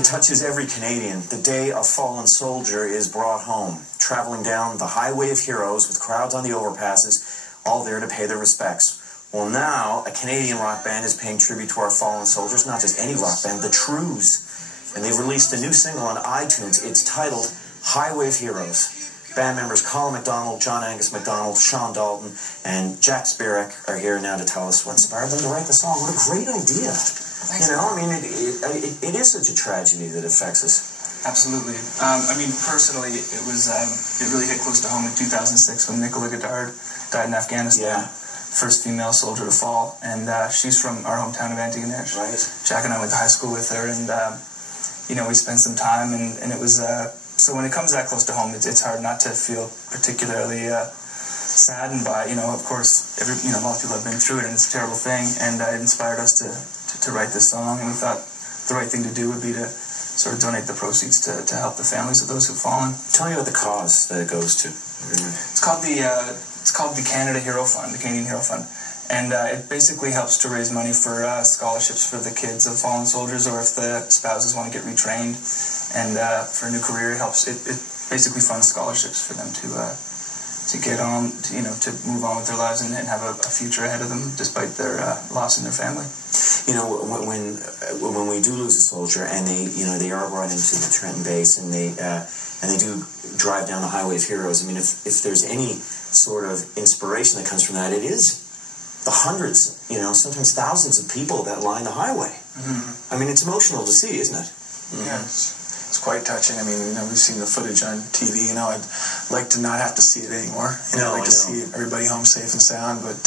It touches every Canadian. The day a fallen soldier is brought home, traveling down the highway of heroes with crowds on the overpasses, all there to pay their respects. Well, now a Canadian rock band is paying tribute to our fallen soldiers, not just any rock band, the Trews. And they've released a new single on iTunes. It's titled Highway of Heroes. Band members Colin McDonald, John-Angus McDonald, Sean Dalton, and Jack Spirek are here now to tell us what inspired them to write the song. What a great idea. Thanks. You know, I mean, it is such a tragedy that affects us. Absolutely. I mean, personally, it really hit close to home in 2006 when Nicola Goddard died in Afghanistan. Yeah. First female soldier to fall, and she's from our hometown of Antigonish. Right. Jack and I went to high school with her, and you know, we spent some time, and it was so when it comes that close to home, it's hard not to feel particularly saddened by, you know, of course, a lot of people have been through it, and it's a terrible thing, and it inspired us to write this song, and we thought the right thing to do would be to sort of donate the proceeds to help the families of those who've fallen. Tell me about the cause that it goes to. It's called the Canada Hero Fund, the Canadian Hero Fund, and it basically helps to raise money for scholarships for the kids of fallen soldiers, or if the spouses want to get retrained, and for a new career, it basically funds scholarships for them to get on, to move on with their lives and have a future ahead of them despite their loss in their family. You know, when we do lose a soldier and they are brought into the Trenton base and they do drive down the highway of heroes, I mean, if there's any sort of inspiration that comes from that, it is the hundreds, sometimes thousands of people that line the highway. Mm-hmm. I mean, it's emotional to see, isn't it? Mm-hmm. Yes. It's quite touching. I mean, we've seen the footage on TV. I'd like to not have to see it anymore. I'd like to see everybody home safe and sound. But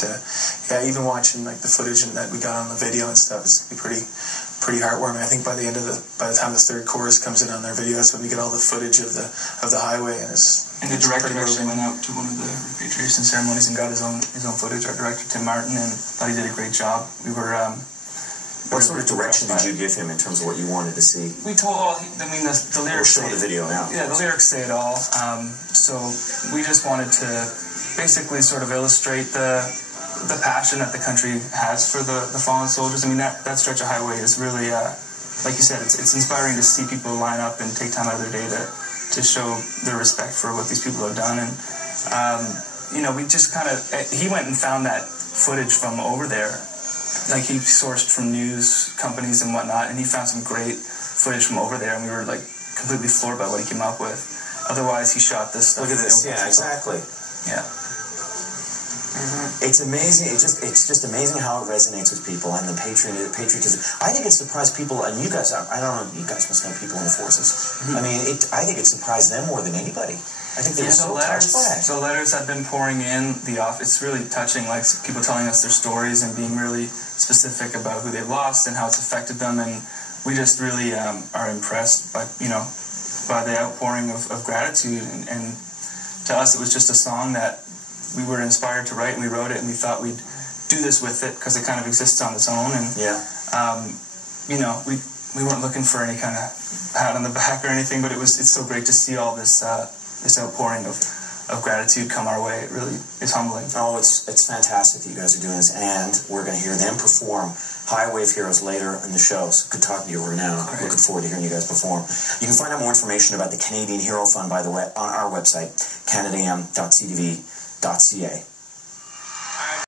yeah, even watching like the footage that we got on the video and stuff, it's pretty heartwarming. I think by the time the third chorus comes in on their video, that's when we get all the footage of the highway, and the director actually went out to one of the repatriation ceremonies and got his own footage. Our director Tim Martin, and thought he did a great job. We were. What sort of direction did you give him in terms of what you wanted to see? We told, the lyrics. We'll show the video now. Yeah, the lyrics say it all. So we just wanted to basically sort of illustrate the passion that the country has for the fallen soldiers. I mean, that stretch of highway is really, like you said, it's inspiring to see people line up and take time out of their day to show their respect for what these people have done. And we just kind of, he went and found that footage from over there. Like, he sourced from news companies and whatnot, and he found some great footage from over there, and we were like completely floored by what he came up with. Otherwise, he shot this stuff. Look at this, yeah, exactly. Yeah. Mm-hmm. It's amazing. It's just amazing how it resonates with people and the patriotism. I think it surprised people, and you guys, I don't know, you guys must know people in the forces. Mm-hmm. I mean, I think it surprised them more than anybody. I think they were so touched by it. The letters have been pouring in. It's really touching, like people telling us their stories and being really specific about who they've lost and how it's affected them. And we just really are impressed by the outpouring of gratitude. And to us, it was just a song that we were inspired to write, and we wrote it, and we thought we'd do this with it because it kind of exists on its own. And we weren't looking for any kind of pat on the back or anything, but it's so great to see all this outpouring of gratitude come our way. It really is humbling. Oh, it's fantastic that you guys are doing this, and we're going to hear them perform Highway of Heroes later in the show. So good talking to you over now. Great. Looking forward to hearing you guys perform. You can find out more information about the Canadian Hero Fund, by the way, on our website, canadam.ctv.ca.